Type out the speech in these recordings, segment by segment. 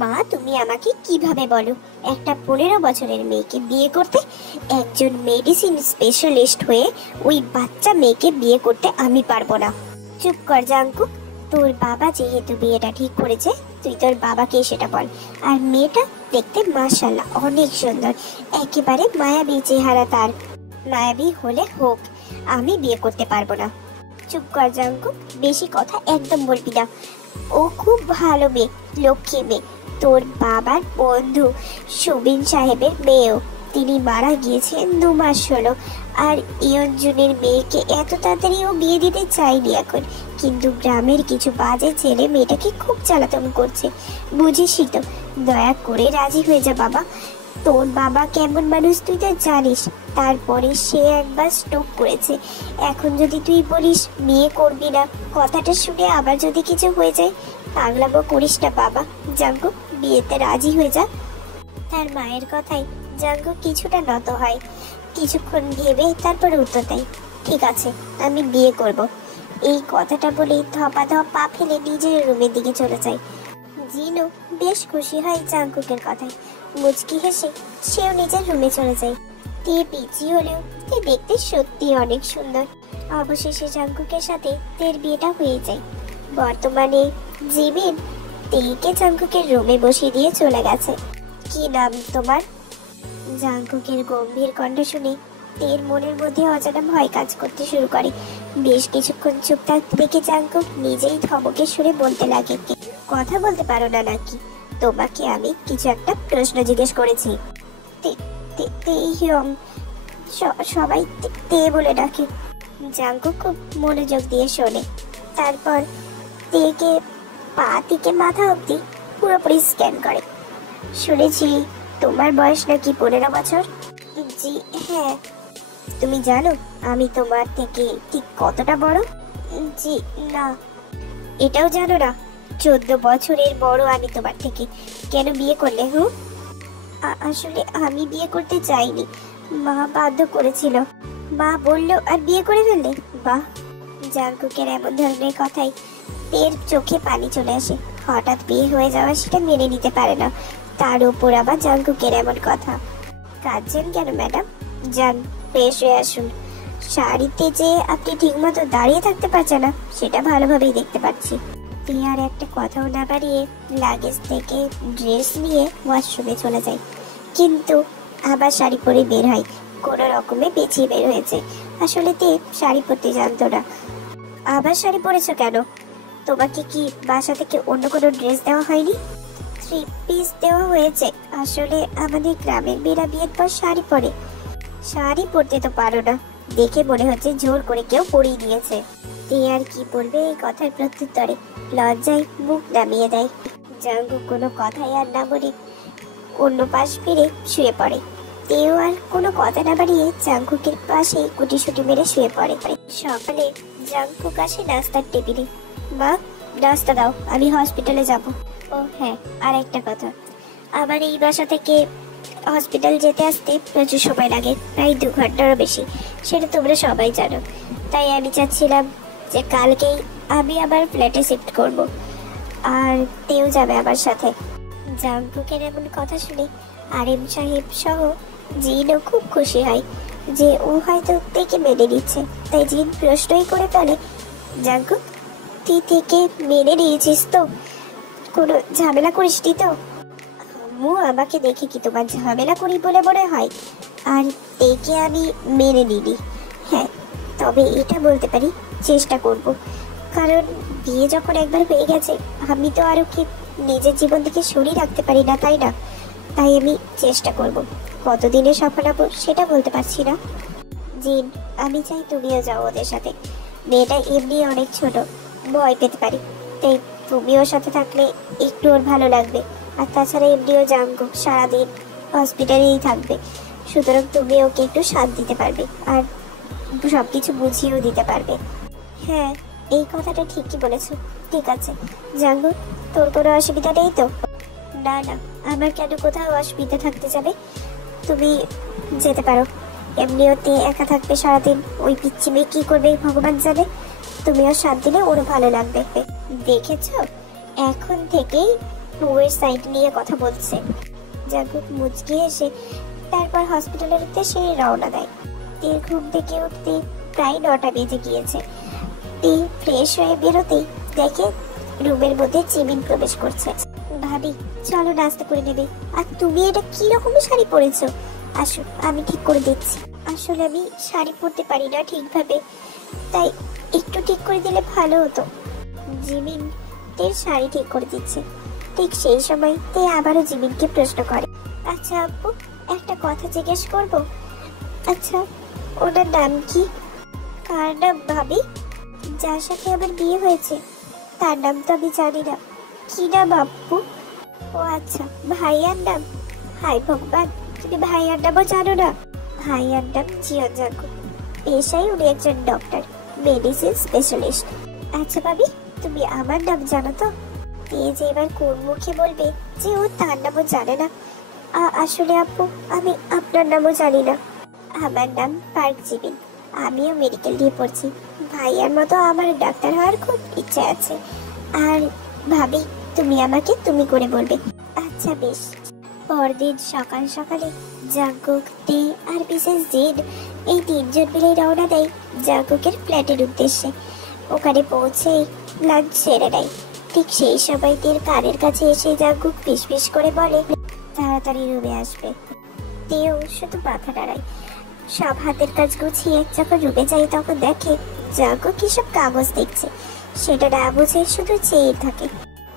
মা, তুমি আমাকে কিভাবে বলো একটা 15 বছরের মেয়েকে বিয়ে করতে? একজন মেডিসিন স্পেশালিস্ট হয়ে ওই বাচ্চা মেয়েকে বিয়ে করতে আমি পারবো না। চুপ কর জাঙ্কু, তোর বাবা যেহেতু বিয়েটা ঠিক করেছে, তুই তোর বাবাকে সেটা বল। আর মেয়েটা দেখতে মাশাআল্লাহ অনেক সুন্দর, একেবারে মায়াবী চেহারা তার। মায়াবী হলে হোক, আমি বিয়ে করতে পারবো না। চুপ কর জাঙ্কু, বেশি কথা একদম বলবি না। ও খুব ভালো মেয়ে, লক্ষ্মী মেয়ে। তোর বাবার বন্ধু সুবিন সাহেবের মেয়েও, তিনি মারা গিয়েছেন 2 মাস হলো। আর ইয়ঞ্জনের মেয়েকে এত তাড়াতাড়ি ও বিয়ে দিতে চাইনি এখন, কিন্তু গ্রামের কিছু বাজে ছেলে মেয়েটাকে খুব জ্বালাতন করছে, বুঝিসই তো। দয়া করে রাজি হয়ে যা বাবা। তোর বাবা কেমন মানুষ তুই তো জানিস, তারপরে সে একবার স্ট্রোক করেছে। এখন যদি তুই বলিস বিয়ে করবি না, কথাটা শুনে আবার যদি কিছু হয়ে যায়, পাগলামো করিস না বাবা। জাঙ্কু, বিয়েতে রাজি হয়ে যা। তার মায়ের কথায় জাঙ্কু কিছুটা নত হয়, কিছুক্ষণ ভেবে তারপর উত্তর দেয়, ঠিক আছে, আমি বিয়ে করব। এই কথাটা বলেই ধপাধপ পা ফেলে নিজের রুমের দিকে চলে যায়। জিনু বেশ খুশি হয় জাঙ্কুকের কথায়, মুচকি হেসে সেও নিজের রুমে চলে যায়। তে পিচি হলেও তে দেখতে সত্যি অনেক সুন্দর। অবশেষে জাঙ্কুকের সাথে তের বিয়েটা হয়ে যায়। বর্তমানে জিমিন তেকে জাঙ্কুকের রুমে বসিয়ে দিয়ে চলে গেছে। কি নাম তোমার? জাঙ্কুকের গম্ভীর কণ্ঠ শুনে তের মনের মধ্যে অজানা ভয় কাজ করতে শুরু করে। বেশ কিছুক্ষণ চুপ থাকতে দেখে জাঙ্কুক নিজেই ধমকে সুরে বলতে লাগে, কথা বলতে পারো না নাকি? তোমাকে আমি কিছু একটা প্রশ্ন জিজ্ঞেস করেছি। সবাই তে বলে ডাকে। জাঙ্কুক খুব মনোযোগ দিয়ে শোনে, তারপর তেকে পা থেকে মাথা অব্দি পুরোপুরি স্ক্যান করে। শুনেছি তোমার বয়স নাকি 15 বছর? জি হ্যাঁ। তুমি জানো আমি তোমার থেকে ঠিক কতটা বড়? জি না। এটাও জানো না 14 বছরের বড় আমি তোমার থেকে? কেন বিয়ে করলে? আসলে আমি বিয়ে করতে চাইনি, মা বাধ্য করেছিল। মা বললো আর বিয়ে করে ফেললে? বাহ। জাঙ্কুকের এমন ধরনের কথাই তের চোখে পানি চলে আসে। হঠাৎ বিয়ে হয়ে যাওয়া সেটা মেনে নিতে পারে না, তার উপর আবার জাঙ্কুকের এমন কথা। কাঁদছেন কেন ম্যাডাম? যান ফ্রেশ হয়ে আসুন। শাড়িতে যে আপনি ঠিক মতো দাঁড়িয়ে থাকতে পারছেন না সেটা ভালোভাবেই দেখতে পাচ্ছি। তে আর একটা কথাও না বাড়িয়ে লাগেজ থেকে ড্রেস নিয়ে ওয়াশরুমে চলে যায়, কিন্তু আবার শাড়ি পরে বের হয়। কোনো রকমে পেঁচিয়ে বের হয়েছে। আসলে তে শাড়ি পরতে জানতো না। আবার শাড়ি পরেছো কেন? তোমাকে কি বাসা থেকে অন্য কোনো ড্রেস দেওয়া হয়নি? 3 পিস দেওয়া হয়েছে। আসলে আমাদের গ্রামের মেয়েরা বিয়ের পর শাড়ি পরে। শাড়ি পরতে তো পারো না, দেখে মনে হচ্ছে জোর করে কেউ পরিয়ে দিয়েছে। তে আর কি বলবে এই কথার প্রত্যুত্তরে, লজ্জায় মুখ নামিয়ে দেয়। জাঙ্গু কোনো কথাই আর না বলে অন্য পাশ ফিরে শুয়ে পড়ে। তেও আর কোনো কথা না বাড়িয়ে জাঙ্কুকের পাশে কুটিসুটি মেরে শুয়ে পড়ে। সকালে জাঙ্কুক আসে নাস্তার টেবিলে। মা, নাস্তা দাও, আমি হসপিটালে যাব। ও হ্যাঁ, আর একটা কথা, আমার এই বাসা থেকে হসপিটাল যেতে আসতে প্রচুর সময় লাগে, প্রায় 2 ঘন্টারও বেশি। সেটা তোমরা সবাই জানো। তাই আমি চাচ্ছিলাম যে কালকেই আমি আবার ফ্ল্যাটে শিফট করব, আর তেও যাবে আমার সাথে। জাঙ্কুকের এমন কথা শুনে আরেম সাহেব সহ জিনও খুব খুশি হয় যে ও হয়তো তেকে মেনে নিচ্ছে। তাই জিন প্রশ্নই করে ফেলে, জাঙ্কুক তুই তেকে মেনে নিয়েছিস তো? কোনো ঝামেলা করিসনি তো? আম্মু আমাকে দেখে কি তোমার ঝামেলা করি বলে মনে হয়? আর তেকে আমি মেনে নিনি। হ্যাঁ, তবে এটা বলতে পারি চেষ্টা করব, কারণ বিয়ে যখন একবার হয়ে গেছে আমি তো আর ওকে নিজের জীবন থেকে সরিয়ে রাখতে পারি না, তাই না? তাই আমি চেষ্টা করব। কতদিনে সফল হবো সেটা বলতে পারছি না। জিন, আমি চাই তুমিও যাও ওদের সাথে। মেয়েটা এমনি অনেক ছোট, ভয় পেতে পারি, তাই তুমিও সাথে থাকলে একটু ওর ভালো লাগবে। আর তাছাড়া এমনিও জাঙ্গু সারাদিন হসপিটালেই থাকবে, সুতরাং তুমি ওকে একটু সাথ দিতে পারবে আর সবকিছু বুঝিয়েও দিতে পারবে। হ্যাঁ, এই কথাটা ঠিকই বলেছো। ঠিক আছে জাঙ্গু, তোর কোনো অসুবিধা নেই তো? না না, আমার কেন কোথাও অসুবিধা থাকতে যাবে? তুমি যেতে পারো। এমনিও তে একা থাকবে সারাদিন, ওই পিচ্চি মেয়ে কি করবে ভগবান জানে। তুমিও সাথ দিলে ওরও ভালো লাগবে। দেখেছ, এখন থেকেই বউয়ের সাইড নিয়ে কথা বলছে। জাঙ্কুক মুচকি এসে তারপর হসপিটালের উদ্দেশ্যে রওনা দেয়। তীর ঘুম থেকে উঠতে প্রায় 9টা বেজে গিয়েছে। তীর ফ্রেশ হয়ে বেরোতেই দেখে রুমের মধ্যে জিমিন প্রবেশ করছে। ভাবি চলো নাস্তা করে নেবে। আর তুমি এটা কি রকমের শাড়ি পরেছো? আসো আমি ঠিক করে দিচ্ছি। আসলে আমি শাড়ি পরতে পারি না ঠিকভাবে, তাই একটু ঠিক করে দিলে ভালো হতো। জিমিন তের শাড়ি ঠিক করে দিচ্ছে। ঠিক সেই সময় তে আবারও জিমিনকে প্রশ্ন করে, আচ্ছা আপু একটা কথা জিজ্ঞেস করব? আচ্ছা ওনার নাম কি? কার নাম ভাবি? যার সাথে আমার বিয়ে হয়েছে তার নাম তো আমি জানি না। কি নাম আপু? ও আচ্ছা ভাইয়ার নাম। হাই ভগবান, তুমি ভাইয়ার নামও জানো না? ভাইয়ার নাম জিয়ন জাঙ্কুক। পেশায় উনি একজন ডক্টর, মেডিসিন স্পেশালিস্ট। আচ্ছা ভাবি তুমি আমার নাম জানো তো? এই যে এবার কোন মুখে বলবে যে ও তার নামও জানে না। আসলে আপু আমি আপনার নামও জানি না। আমার নাম পার্ক জিমিন। আমিও মেডিকেল নিয়ে পড়ছি। ভাইয়ার মতো আমার ডাক্তার হওয়ার খুব ইচ্ছা আছে। আর ভাবি তুমি আমাকে তুমি করে বলবে। আচ্ছা বেশ। পরদিন সকাল সকালে জাঙ্কুক, তে আর মিসেস জেন এই 3 জন মিলে রওনা দেয় জাঙ্কুকের ফ্ল্যাটের উদ্দেশ্যে। ওখানে পৌঁছে লাঞ্চ সেরে নেয়। ঠিক সেই সময় তের কানের কাছে এসে জাঙ্কুক ফিসফিস করে বলে, তাড়াতাড়ি রুমে আসবে। তেও শুধু মাথা নাড়ায়। সব হাতের কাজ গুছিয়ে যখন রুমে যায় তখন দেখে জাঙ্কুক কিসব কাগজ দেখছে। সেটা না বুঝে শুধু চেয়ে থাকে।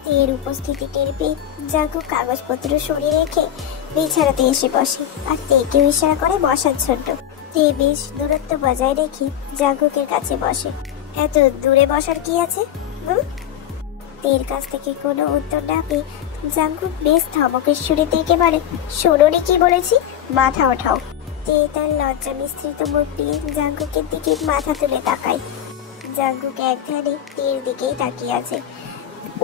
তের উপস্থিতি টের পেয়ে জাঙ্কুক কাগজপত্র সরিয়ে রেখে বিছানাতে এসে বসে আর তেকে ইশারা করে বসার জন্য। তে বেশ দূরত্ব বজায় রেখে জাঙ্কুকের কাছে বসে। এত দূরে বসার কি আছে? তের কাছ থেকে কোনো উত্তর না পেয়ে জাঙ্কুক বেশ ধমকের সুরে তেকে বলে, শোনোনি কি বলেছি? মাথা ওঠাও। তে তার লজ্জা মিশ্রিত মুখ দিয়ে জাঙ্কুকের দিকে মাথা তুলে তাকায়। জাঙ্কুক এক ধ্যানে তের দিকেই তাকিয়ে আছে।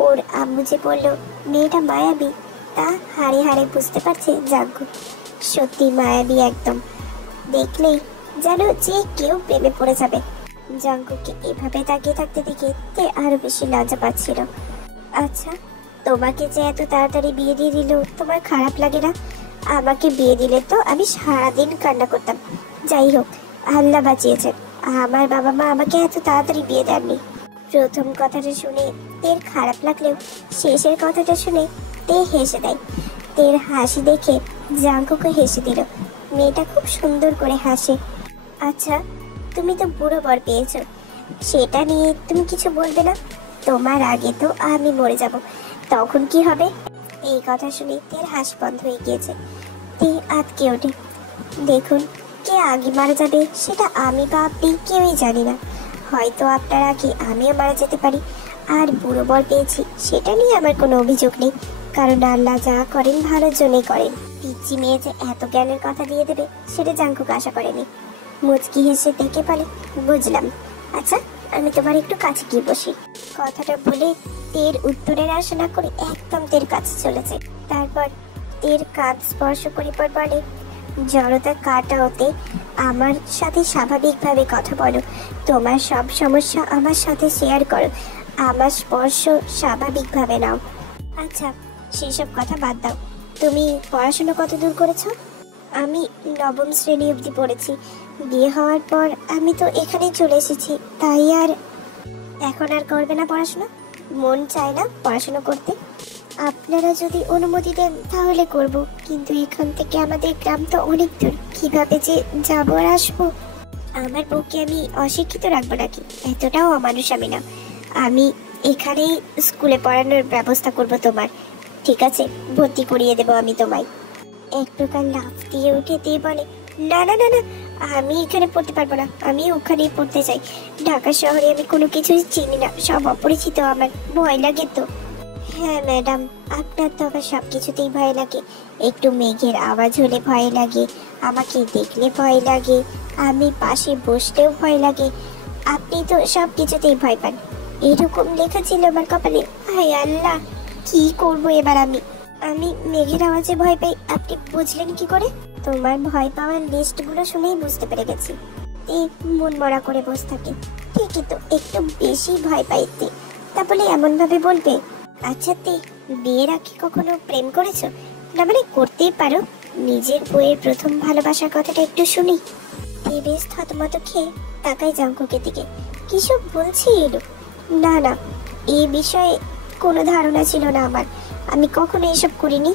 ওর আম্মু যে বলল মেয়েটা মায়াবী, তা হাড়ে হাড়ে বুঝতে পারছে জাঙ্কুক। সত্যি মায়াবী একদম, দেখলেই যেন যে কেউ প্রেমে পড়ে যাবে। জাঙ্কুককে এভাবে তাকিয়ে থাকতে দেখে তে আরো বেশি লজ্জা পাচ্ছিল। আচ্ছা তোমাকে যে এত তাড়াতাড়ি বিয়ে দিয়ে দিল তোমার খারাপ লাগে না? আমাকে বিয়ে দিলে তো আমি সারাদিন কান্না করতাম। যাই হোক আল্লাহ বাঁচিয়েছেন, আমার বাবা মা আমাকে এত তাড়াতাড়ি বিয়ে দেননি। প্রথম কথাটা শুনে তের খারাপ লাগলেও শেষের কথাটা শুনে তে হেসে দেয়। তের হাসি দেখে জাঙ্কুকও হেসে দিল। মেয়েটা খুব সুন্দর করে হাসে। আচ্ছা তুমি তো বুড়ো বর পেয়েছো, সেটা নিয়ে তুমি কিছু বলবে না? তোমার আগে তো আমি মরে যাব, তখন কি হবে? এই কথা শুনে তের হাসি বন্ধ হয়ে গিয়েছে। তে আটকে ওঠে। দেখুন কে আগে মারা যাবে সেটা আমি বা আপনি কেউই জানি না। হয়তো আপনার আগে আমিও মারা যেতে পারি। আর বুড়ো বর পেয়েছি সেটা নিয়ে আমার কোনো অভিযোগ নেই, কারণ আল্লাহ যা করেন ভালোর জন্যই করেন। পিচ্চি মেয়ে যে এত জ্ঞানের কথা দিয়ে দেবে সেটা জাঙ্কুক আশা করেনি। মুচকি হেসে দেখে বলে, বুঝলাম। আচ্ছা আমি তোমার একটু কাছে গিয়ে বসি। কথাটা বলে তের উত্তরের আশা না করে একদম তের কাছে চলেছে। তারপর তের কাঁধ স্পর্শ করে পর বলে, জড়তা কাটাওতে আমার সাথে স্বাভাবিকভাবে কথা বলো। তোমার সব সমস্যা আমার সাথে শেয়ার করো। আমার স্পর্শ স্বাভাবিকভাবে নাও। আচ্ছা সেসব কথা বাদ দাও। তুমি পড়াশোনা কত দূর করেছো? আমি 9ম শ্রেণী অবধি পড়েছি। বিয়ে হওয়ার পর আমি তো এখানেই চলে এসেছি, তাই আর এখন আর করবে না পড়াশোনা? মন চায় না পড়াশোনা করতে? আপনারা যদি অনুমতি দেন তাহলে করব, কিন্তু এখান থেকে আমাদের গ্রাম তো অনেক দূর, কিভাবে যে যাবো আর আসবো? আমার বউকে আমি অশিক্ষিত রাখবো নাকি? এতটাও অমানুষ আমি না। আমি এখানেই স্কুলে পড়ানোর ব্যবস্থা করব তোমার, ঠিক আছে? ভর্তি করিয়ে দেবো আমি তোমায়। এক প্রকার লাফ দিয়ে উঠে দিয়ে বলে, না না না না, আমি এখানে পড়তে পারবো না, আমি ওখানেই পড়তে চাই। ঢাকা শহরে আমি কোনো কিছুই চিনি না, সব অপরিচিত, আমার ভয় লাগে তো। হ্যাঁ ম্যাডাম, আপনার তো আবার সব কিছুতেই ভয় লাগে। একটু মেঘের আওয়াজ হলে ভয় লাগে, আমাকে দেখলে ভয় লাগে, আমি পাশে বসলেও ভয় লাগে। আপনি তো সব কিছুতেই ভয় পান। এরকম লেখা ছিল আমার কপালে। হায় আল্লাহ, কি করবো এবার আমি? আমি মেঘের আওয়াজে ভয় পাই, আপনি বুঝলেন কি করে? তোমার ভয় পাওয়ার লিস্টগুলো শুনেই বুঝতে পেরে গেছি। এই মন মরা করে বসে থাকে। ঠিকই তো, একটু বেশি ভয় পাইতে, তা বলে এমন ভাবে বলবে? আচ্ছা তে বিয়ের আগে কখনো প্রেম করেছো? না মানে করতেই পারো। নিজের বইয়ের প্রথম ভালোবাসার কথাটা একটু শুনি। এ বেশ থতমত খেয়ে তাকায় জাঙ্কুকের দিকে। কিসব বলছি এলো? না না, এই বিষয়ে কোনো ধারণা ছিল না আমার। আমি কখনো এসব করিনি।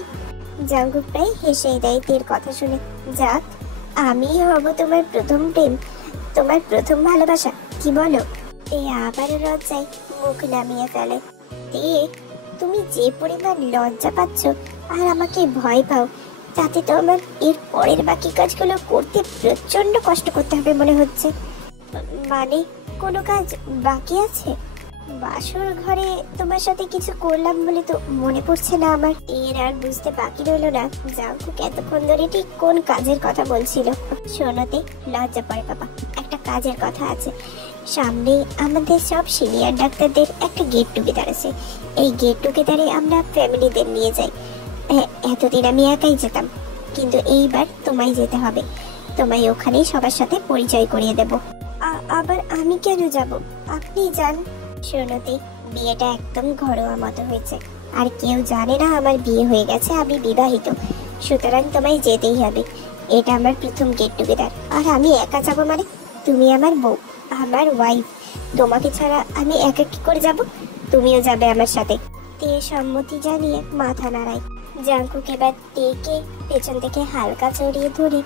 জাঙ্কুক প্রায় হেসেই দেয় তের কথা শুনে। যাক, আমি হব তোমার প্রথম প্রেম, তোমার প্রথম ভালোবাসা, কি বলো? এ আবারও লজ্জায় মুখ নামিয়ে ফেলে। তে, তুমি যে পরিমাণ লজ্জা পাচ্ছ আর আমাকে ভয় পাও, তাতে তো আমার এর পরের বাকি কাজগুলো করতে প্রচন্ড কষ্ট করতে হবে মনে হচ্ছে। মানে কোনো কাজ বাকি আছে? বাসর ঘরে তোমার সাথে কিছু করলাম বলে তো মনে পড়ছে না আমার। এর আর বুঝতে বাকি রইলো না জাঙ্কুক এতক্ষণ ধরে ঠিক কোন কাজের কথা বলছিল। শোনোতে লজ্জা পায় বাবা, একটা কাজের কথা আছে। সামনে আমাদের সব সিনিয়র ডাক্তারদের একটা গেট টুগেদার আছে। এই গেট টুগেদারে আমরা ফ্যামিলিদের নিয়ে যাই। এতদিন আমি একাই যেতাম, কিন্তু এইবার তোমায় যেতে হবে। তোমায় ওখানেই সবার সাথে পরিচয় করিয়ে দেব। আবার আমি কেন যাব? আপনি যান। শোনোতে, বিয়েটা একদম ঘরোয়া মতো হয়েছে, আর কেউ জানে না আমার বিয়ে হয়ে গেছে, আমি বিবাহিত। সুতরাং তোমায় যেতেই হবে। এটা আমার প্রথম গেট টুগেদার, আর আমি একা যাবো মানে? তুমি আমার বউ, আমার ওয়াইফ। তোমাকে ছাড়া আমি একা কি করে যাব? তুমিও যাবে আমার সাথে। তে সম্মতি জানিয়ে মাথা নাড়ায়। জাঙ্কুক এবার তেকে পেছন থেকে হালকা চড়িয়ে ধরে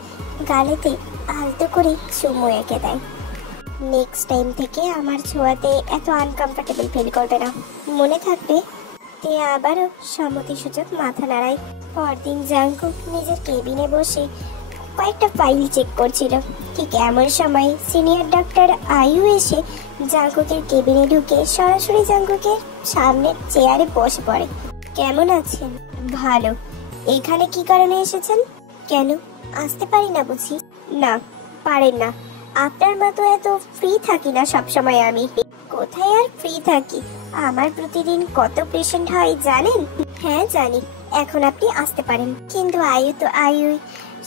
গালেতে আলতো করে চুমু এঁকে দেয়। নেক্সট টাইম থেকে আমার ছোঁয়াতে এত আনকমফোর্টেবল ফিল করবে না, মনে থাকবে? তে আবারও সম্মতিসূচক মাথা নাড়ায়। পরদিন জাঙ্কুক নিজের কেবিনে বসে কয়েকটা ফাইল চেক করছিল। ঠিক এমন সময় সিনিয়র ডাক্তার আয়ু এসে জাঙ্কুকের কেবিনে ঢুকে সরাসরি জাঙ্কুকের সামনে চেয়ারে বসে পড়ে। কেমন আছেন? ভালো। এখানে কি কারণে এসেছেন? কেন, আসতে পারি না বুঝি? না, পারেন না। আপনার মতো এত ফ্রি থাকি না সবসময় আমি। কোথায় আর ফ্রি থাকি, আমার প্রতিদিন কত পেশেন্ট হয় জানেন? হ্যাঁ জানি। এখন আপনি আসতে পারেন। কিন্তু আয়ু তো আয়ুই,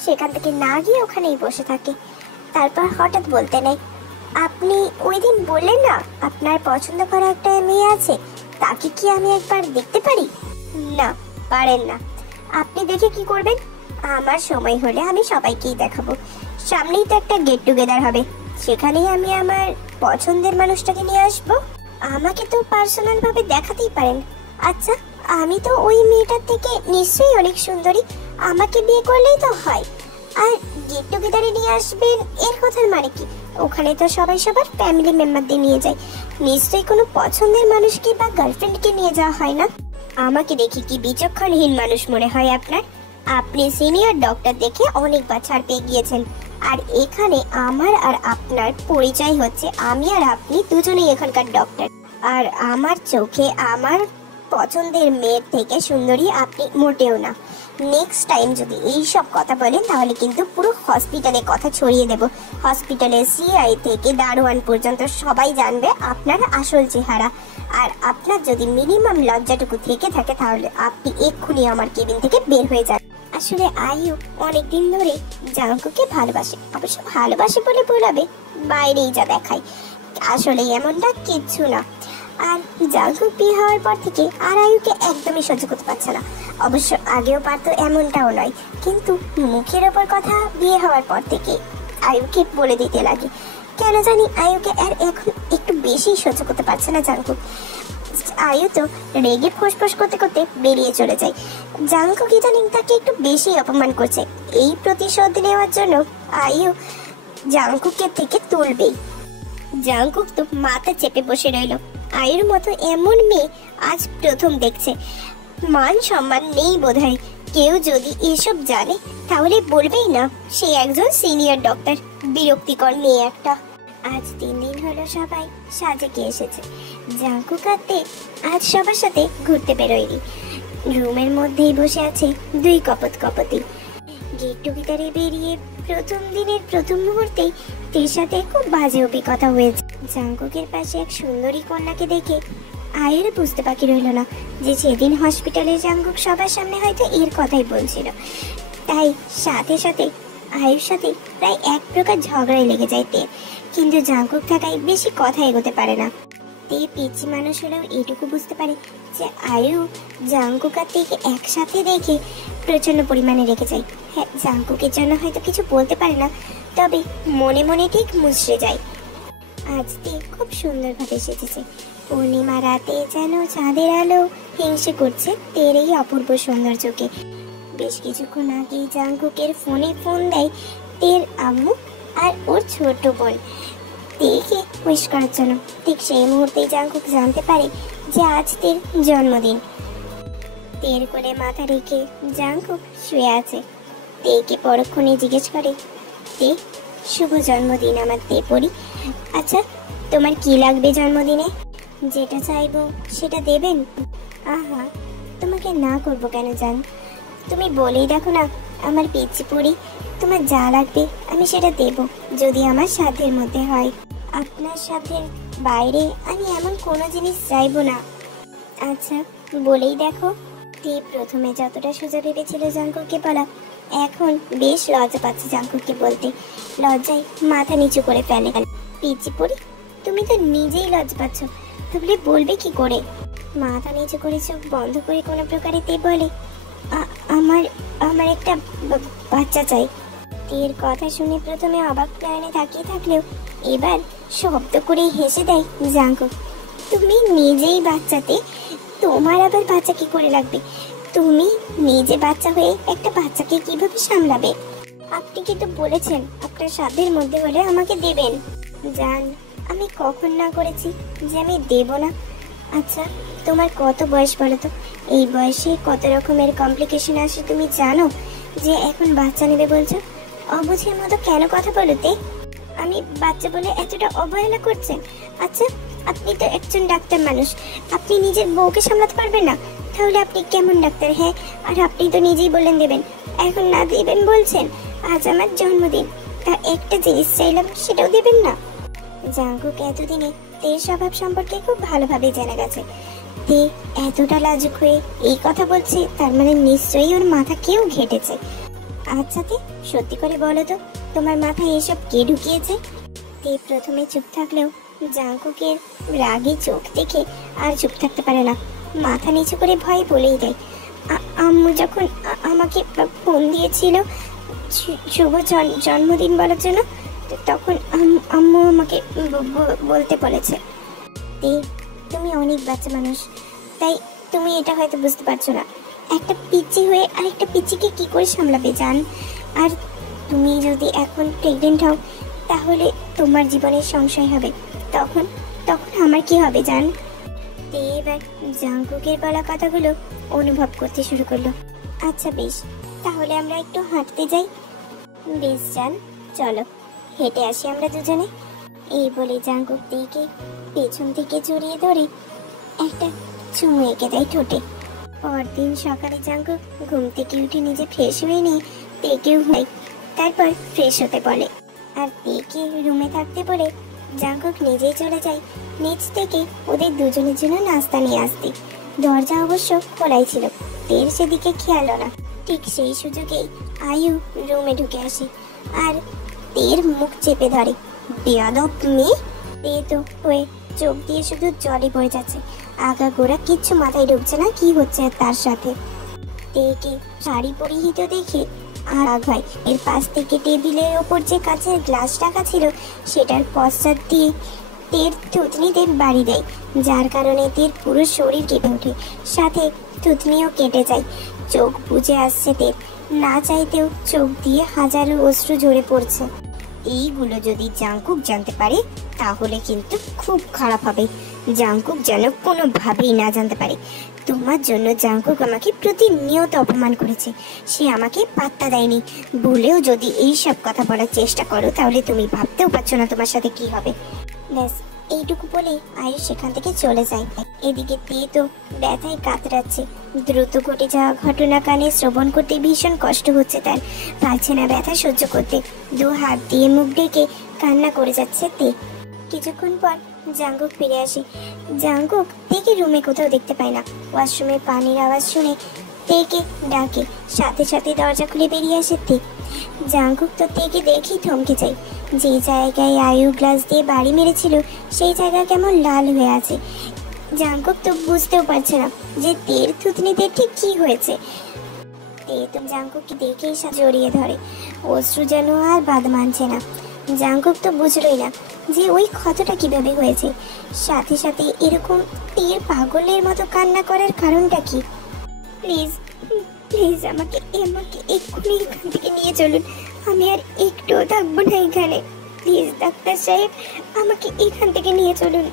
সেখান থেকে না গিয়ে ওখানেই বসে থাকে। তারপর হঠাৎ বলতে নেই, আপনি ওই দিন বললেন না আপনার পছন্দ করা একটা মেয়ে আছে, তাকে কি আমি একবার দেখতে পারি? না, পারেন না। আপনি দেখে কি করবেন? আমার সময় হলে আমি সবাইকেই দেখাবো। সামনেই তো একটা গেট টুগেদার হবে, সেখানেই আমি আমার পছন্দের মানুষটাকে নিয়ে আসবো। আমাকে তো পার্সোনাল ভাবে দেখাতেই পারেন। আচ্ছা, আমি তো ওই মেয়েটার থেকে নিশ্চয়ই অনেক সুন্দরী, আমাকে বিয়ে করলেই তো হয়। আর গেট টুগেদারে নিয়ে আসবেন এর কথার মানে কি? ওখানে তো সবাই সবার ফ্যামিলি মেম্বারদের নিয়ে যায়, নিশ্চয়ই কোনো পছন্দের মানুষকে বা গার্লফ্রেন্ডকে নিয়ে যাওয়া হয় না। আমাকে দেখে কি বিচক্ষণহীন মানুষ মনে হয় আপনার? আপনি সিনিয়র ডক্টর দেখে অনেকবার ছাড় পেয়ে গিয়েছেন, আর এখানে আমার আর আপনার পরিচয় হচ্ছে আমি আর আপনি দুজনেই এখানকার ডক্টর। আর আমার চোখে আমার পছন্দের মেয়ের থেকে সুন্দরী আপনি মোটেও না। নেক্সট টাইম যদি এই সব কথা বলেন তাহলে কিন্তু পুরো হসপিটালে কথা ছড়িয়ে দেব। হসপিটালে সিআই থেকে দারোয়ান পর্যন্ত সবাই জানবে আপনার আসল চেহারা। আর আপনার যদি মিনিমাম লজ্জাটুকু থেকে থাকে তাহলে আপনি এক্ষুনি আমার কেবিন থেকে বের হয়ে যান। আসলে আয়ু অনেকদিন ধরে জাঙ্কুকে ভালোবাসে, অবশ্য ভালোবাসে বলে বলাবে, বাইরেই যা দেখায়, আসলে এমনটা কিচ্ছু না। আর জাঙ্কুক বিয়ে হওয়ার পর থেকে আর আয়ুকে একদমই সহ্য করতে পারছে না। অবশ্য আগেও পারতো, এমনটাও নয়, কিন্তু মুখের ওপর কথা বিয়ে হওয়ার পর থেকে আয়ুকে বলে দিতে লাগে। কেন জানি আয়ুকে আর এখন একটু বেশি সহ্য করতে পারছে না জাঙ্কুক। আয়ু তো রেগে ফোঁস করতে করতে বেরিয়ে চলে যায়। জাঙ্কুক ইদানিং তাকে একটু বেশি অপমান করছে। এই প্রতিশোধ নেওয়ার জন্য আয়ু জাঙ্কুকের থেকে তুলবেই। জাঙ্কুক তো মাথা চেপে বসে রইল। আয়ুর মতো এমন মেয়ে আজ প্রথম দেখছে। মান সম্মান নেই বোধহয়। কেউ যদি এসব জানে তাহলে বলবেই না সে একজন সিনিয়র ডক্টর। বিরক্তিকর মেয়ে একটা। আজ 3 দিন হলো সবাই সাজেকে এসেছে। জাঙ্কুক আতে আজ সবার সাথে ঘুরতে বেরোয়নি, রুমের মধ্যেই বসে আছে 2 কপতি। গেট টুগেদারে বেরিয়ে প্রথম দিনের প্রথম মুহূর্তেই তের সাথে খুব বাজে অভিজ্ঞতা হয়েছে। জাঙ্কুকের পাশে এক সুন্দরী কন্যাকে দেখে আয়ের বুঝতে বাকি রইল না যে সেদিন হসপিটালে জাঙ্কুক সবার সামনে হয়তো এর কথাই বলছিল। তাই সাথে সাথে আয়ের সাথে প্রায় এক প্রকার ঝগড়ায় লেগে যায় তের, কিন্তু জাঙ্কুক থাকায় বেশি কথা এগোতে পারে না। তে পিচ্ছি মানুষ হলেও এটুকু বুঝতে পারে যে আয়ু জাঙ্কুক আর তেকে একসাথে দেখে প্রচন্ড পরিমাণে রেগে যায়। হ্যাঁ, জাঙ্কুকের জন্য হয়তো কিছু বলতে পারে না, তবে মনে মনে ঠিক মুচড়ে যায়। আজ তে খুব সুন্দরভাবে সেজেছে। পূর্ণিমা রাতে যেন চাঁদের আলো হিংসে করছে তের এই অপূর্ব সৌন্দর্যকে। বেশ কিছুক্ষণ আগে জাঙ্কুকের ফোনে ফোন দেয় তের আম্মু আর ওর ছোট বোন তেকে উইশ করার জন্য। ঠিক সেই মুহূর্তেই জাঙ্কুক জানতে পারে যে আজ তের জন্মদিন। তের কোলে মাথা রেখে জাঙ্কুক শুয়ে আছে। তেকে পরক্ষণে জিজ্ঞেস করে, তে শুভ জন্মদিন আমার তে পড়ি। আচ্ছা, তোমার কি লাগবে জন্মদিনে? যেটা চাইবো সেটা দেবেন। আহা, তোমাকে না করবো কেন জান? তুমি বলেই দেখো না আমার পিচ্ছি পড়ি, তোমার যা লাগবে আমি সেটা দেব, যদি আমার সাধ্যের মধ্যে হয়। আপনার সাথে বাইরে আমি এমন কোনো জিনিস চাইবো না। আচ্ছা, বলেই দেখো। তে প্রথমে যতটা সোজা ভেবেছিল জাঙ্কুককে বলা, এখন বেশ লজ্জা পাচ্ছে জাঙ্কুককে বলতে। লজ্জায় মাথা নিচু করে ফেলে। পিচ্ছি পড়ি, তুমি তো নিজেই লজ্জা পাচ্ছ, তাহলে বলবে কি করে? মাথা নিচু করে চোখ বন্ধ করে কোনো প্রকারে তে বলে, আমার আমার একটা বাচ্চা চাই। তের কথা শুনে প্রথমে অবাক নয়নে তাকিয়ে থাকলেও এবার শব্দ করে হেসে দেয় জাঙ্কুক। তুমি নিজেই বাচ্চাতে, তোমার আবার বাচ্চা কি করে লাগবে? তুমি নিজে বাচ্চা হয়ে একটা বাচ্চাকে কিভাবে সামলাবে? আপনি কিন্তু বলেছেন আপনার সাধ্যের মধ্যে হলে আমাকে দেবেন। জান, আমি কখন না করেছি যে আমি দেব না? আচ্ছা, তোমার কত বয়স বলো তো? এই বয়সে কত রকমের কমপ্লিকেশন আসে তুমি জানো যে এখন বাচ্চা নেবে বলছো? অবুঝের মতো কেন কথা বলতে? আমি বাচ্চা বলে এতটা অবহেলা করছেন? আচ্ছা, আপনি তো একজন ডাক্তার মানুষ, আপনি নিজের বউকে সামলাতে পারবেন না? তাহলে আপনি কেমন ডাক্তার? হ্যাঁ, আর আপনি তো নিজেই বললেন দেবেন, এখন না দেবেন বলছেন। আজ আমার জন্মদিন, তা একটা জিনিস চাইলাম সেটাও দেবেন না? জাঙ্কুক এতদিনে তের স্বভাব সম্পর্কে খুব ভালোভাবে জেনে গেছে। তে এতটা লাজুক হয়ে এই কথা বলছে, তার মানে নিশ্চয়ই ওর মাথা কেউ ঘেটেছে। আচ্ছা তে, সত্যি করে বলো তো, তোমার মাথায় এসব কে ঢুকিয়েছে? তে প্রথমে চুপ থাকলেও জাঙ্কুকের রাগী চোখ দেখে আর চুপ থাকতে পারে না। মাথা নিচু করে ভয় বলেই দেয়, আম্মু যখন আমাকে ফোন দিয়েছিল শুভ জন্মদিন বলার জন্য, তখন আম্মু আমাকে বলতে বলেছে। তে, তুমি অনেক বাচ্চা মানুষ, তাই তুমি এটা হয়তো বুঝতে পারছো না। একটা পিচ্চি হয়ে আরেকটা পিচ্চিকে কি করে সামলাবে জান? আর তুমি যদি এখন প্রেগনেন্ট হও তাহলে তোমার জীবনের সংশয় হবে, তখন তখন আমার কি হবে জান? তে এবার জাঙ্কুকের বলা কথাগুলো অনুভব করতে শুরু করলো। আচ্ছা বেশ, তাহলে আমরা একটু হাঁটতে যাই। বেশ জান, চলো হেঁটে আসি আমরা দুজনে। এই বলে জাঙ্কুক তেকে পেছন থেকে জড়িয়ে ধরে একটা চুমু এঁকে দেয় ঠোঁটে। পরদিন সকালে জাঙ্কুক ঘুম থেকে উঠে নিজে ফ্রেশ হয়ে নিয়ে তেকেও হয়, তারপর ফ্রেশ হতে বলে। আর তেকে রুমে থাকতে বলে জাঙ্কুক নিজেই চলে যায় নিচ থেকে ওদের দুজনের জন্য নাস্তা নিয়ে আসতে। দরজা অবশ্য খোলাই ছিল, তের সেদিকে খেয়াল না। ঠিক সেই সুযোগেই আয়ু রুমে ঢুকে আসে আর তের মুখ চেপে ধরে। বেয়াদব মেয়ে! তে তো হয়ে চোখ দিয়ে শুধু জলে পড়ে যাচ্ছে, আগা গোড়া কিচ্ছু মাথায় ঢুকছে না কি হচ্ছে তার সাথে। তেকে শাড়ি পরিহিত দেখে আর রাগ হয়। এর পাশ থেকে টেবিলের ওপর যে কাঁচের গ্লাস রাখা ছিল সেটার পশ্চাৎ দিয়ে তের থুতনিতে বাড়ি দেয়, যার কারণে তের পুরো শরীর কেঁপে ওঠে, সাথে থুতনিও কেটে যায়। চোখ বুজে আসছে তের, না চাইতেও চোখ দিয়ে হাজারো অশ্রু ঝরে পড়ছে। এইগুলো যদি জাঙ্কুক জানতে পারে তাহলে কিন্তু খুব খারাপ হবে। জাঙ্কুক যেন কোনোভাবেই না জানতে পারে। তোমার জন্য জাঙ্কুক আমাকে প্রতিনিয়ত অপমান করেছে, সে আমাকে পাত্তা দেয়নি বলেও যদি এই সব কথা বলার চেষ্টা করো তাহলে তুমি ভাবতেও পারছো না তোমার সাথে কি হবে। ব্যাস এইটুকু বলে আয়ুষ সেখান থেকে চলে যায়। এদিকে তে তো ব্যথায় কাতরাচ্ছে। দ্রুত ঘটে যাওয়া ঘটনা কানে শ্রবণ করতে ভীষণ কষ্ট হচ্ছে তার, পারছে না ব্যথা সহ্য করতে। দু হাত দিয়ে মুখ ডেকে কান্না করে যাচ্ছে তে। কিছুক্ষণ পর জাঙ্কুক ফিরে আসে। জাঙ্কুক তেকে রুমে কোথাও দেখতে পায় না। ওয়াশরুমে পানির আওয়াজ শুনে তেকে ডাকে, সাথে সাথে দরজা খুলে বেরিয়ে আসে তে। জাঙ্কুক তো তেকে দেখেই থমকে যায়। যে জায়গায় আয়ু গ্লাস দিয়ে বাড়ি মেরেছিল সেই জায়গা কেমন লাল হয়ে আছে। জাঙ্কুক তো বুঝতেও পারছে না যে তের থুতনিতে ঠিক কি হয়েছে। তে তো জাঙ্কুককে দেখেই জড়িয়ে ধরে। অশ্রু যেন আর বাদ মানছে না। জাঙ্কুক তো বুঝলই না যে ওই ক্ষতটা কিভাবে হয়েছে। সাথে সাথে এরকম তের পাগলের মতো কান্না করার কারণটা কি? প্লিজ প্লিজ আমাকে আমাকে এক্ষুনি এখান থেকে নিয়ে চলুন। আমি আর একটুও থাকবো না এখানে। প্লিজ ডাক্তার সাহেব, আমাকে এখান থেকে নিয়ে চলুন।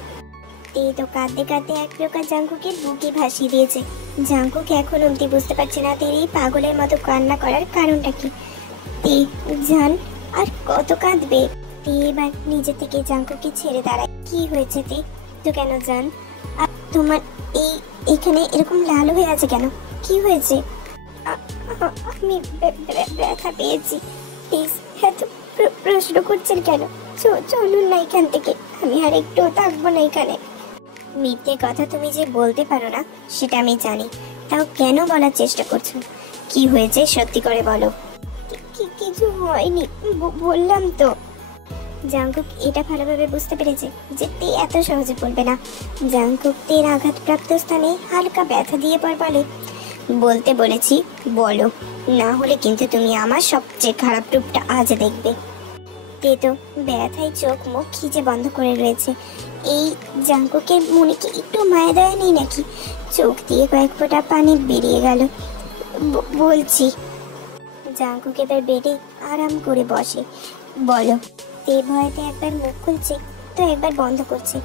তে তো কাঁদতে কাঁদতে এক প্রকার জাঙ্কুকের বুকে ভাসিয়ে দিয়েছে। জাঙ্কুক এখন অবধি বুঝতে পারছে না তের এই পাগলের মতো কান্না করার কারণটা কি। তে জান আর কত কাঁদবে? তে এবার নিজে থেকে জাঙ্কুককে ছেড়ে দাঁড়ায়। কি হয়েছে তে? তো কেন জান? আর তোমার এখানে এরকম লাল হয়ে আছে কেন? কি হয়েছে? আমি ব্যথা পেয়েছি। প্লিজ এত প্রশ্ন করছেন কেন? চলুন না এখান থেকে। আমি আর একটু থাকবো না এখানে। মিথ্যে কথা তুমি যে বলতে পারো না সেটা আমি জানি, তাও কেন বলার চেষ্টা করছো? কি হয়েছে সত্যি করে বলো। কিছু হয়নি, বললাম তো। জাঙ্কুক এটা ভালোভাবে বুঝতে পেরেছে যে তে এত সহজে বলবে না। জাঙ্কুক তের আঘাতপ্রাপ্ত স্থানে হালকা ব্যথা দিয়ে পর বলে, বলতে বলেছি বলো, না হলে কিন্তু তুমি আমার সবচেয়ে খারাপ রূপটা আজ দেখবে। তে তো ব্যথায় চোখ মুখ খিচে বন্ধ করে রয়েছে। এই জাঙ্কুকের মনে কি একটু মায়া দয়া নেই নাকি? চোখ দিয়ে কয়েক ফোঁটা পানি বেরিয়ে গেল। বলছি। জাঙ্কুক এবার বেডে আরাম করে বসে। বলো। তে ভয়তে একবার মুখ খুলছে তো একবার বন্ধ করছে।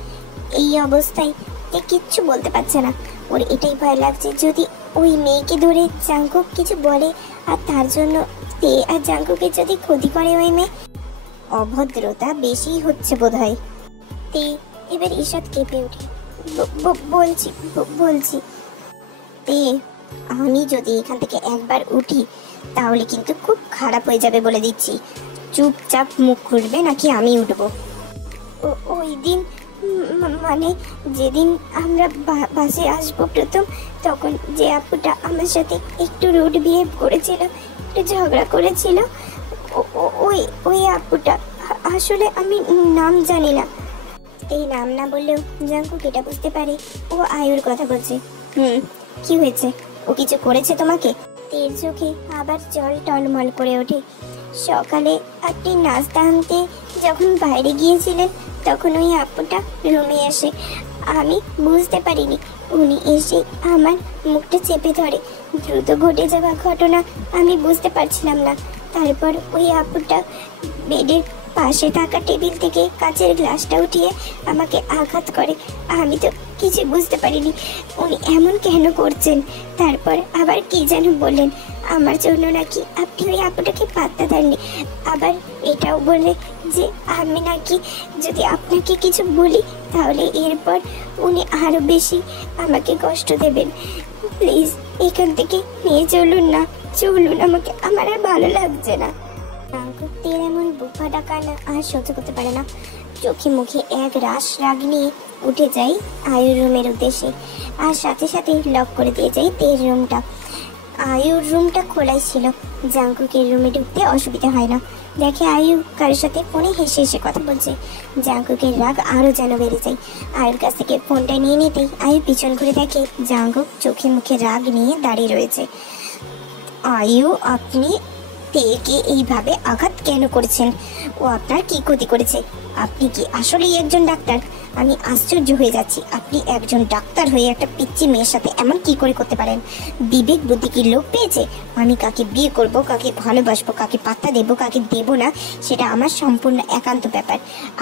এই অবস্থায় তে কিচ্ছু বলতে পারছে না। ওর এটাই ভয় লাগছে যদি ওই মেয়েকে ধরে জাঙ্কুক কিছু বলে আর তার জন্য তে আর জাঙ্কুকের যদি ক্ষতি করে ওই মেয়ে। অভদ্রতা বেশি হচ্ছে বোধহয়। তে এবার ঈষৎ কেঁপে ওঠে। বলছি তে, আমি যদি এখান থেকে একবার উঠি তাহলে কিন্তু খুব খারাপ হয়ে যাবে বলে দিচ্ছি। চুপচাপ মুখ খুলবে নাকি আমি উঠবো। ওই দিন মানে যেদিন আমরা বাসে আসবো প্রথম, তখন যে আপুটা আমার সাথে একটু রুড বিহেভ করেছিল, একটু ঝগড়া করেছিল, ওই আপুটা। আসলে আমি নাম জানি না। এই নাম না বললেও জাঙ্কুক এটা বুঝতে পারে ও আয়ুর কথা বলছে। কি হয়েছে? ও কিছু করেছে তোমাকে? তের চোখে আবার জল টলমল করে ওঠে। সকালে আপনি নাস্তা আনতে যখন বাইরে গিয়েছিলেন তখন ওই আপুটা রুমে এসে, আমি বুঝতে পারিনি, উনি এসে আমার মুখটা চেপে ধরে। দ্রুত ঘটে যাওয়া ঘটনা আমি বুঝতে পারছিলাম না। তারপর ওই আপুটা বেডের পাশে থাকা টেবিল থেকে কাঁচের গ্লাসটা উঠিয়ে আমাকে আঘাত করে। আমি তো কিছু বুঝতে পারিনি উনি এমন কেন করছেন। তারপর আবার কি যেন বললেন আমার জন্য নাকি আপনি ওই আপুটাকে পাত্তা দেননি। আবার এটাও বললেন যে আমি নাকি যদি আপনাকে কিছু বলি তাহলে এরপর উনি আরো বেশি আমাকে কষ্ট দেবেন। প্লিজ এখান থেকে নিয়ে চলুন না, চলুন, আমাকে আমার আর ভালো লাগছে না। তের এমন বুক ফাটা কান্না আর সহ্য করতে পারে না। চোখে মুখে এক রাশ রাগ নিয়ে উঠে যাই আয়ুর রুমের উদ্দেশ্যে, আর সাথে সাথে লক করে দিয়ে যাই তের রুমটা। আয়ুর রুমটা খোলাই ছিল, জাঙ্কুকের রুমে ঢুকতে অসুবিধা হয় না। দেখে আয়ু কারোর সাথে ফোনে হেসে হেসে কথা বলছে। জাঙ্কুকের রাগ আরো যেন বেড়ে যায়। আয়ুর কাছ থেকে ফোনটা নিয়ে নিতেই আয়ু পিছন ঘুরে দেখে জাঙ্কুক চোখে মুখে রাগ নিয়ে দাঁড়িয়ে রয়েছে। আয়ু, আপনি তেকে এইভাবে আঘাত কেন করেছেন? ও আপনার কি ক্ষতি করেছে? আপনি কি আসলেই একজন ডাক্তার? আমি আশ্চর্য হয়ে যাচ্ছি, আপনি একজন ডাক্তার হয়ে একটা পিচ্চি মেয়ের সাথে এমন কি করে করতে পারেন? বিবেক বুদ্ধি কি লোপ পেয়েছে? আমি কাকে বিয়ে করব, কাকে ভালোবাসবো, কাকে পাত্তা দেবো, কাকে দেবো না, সেটা আমার সম্পূর্ণ একান্ত ব্যাপার।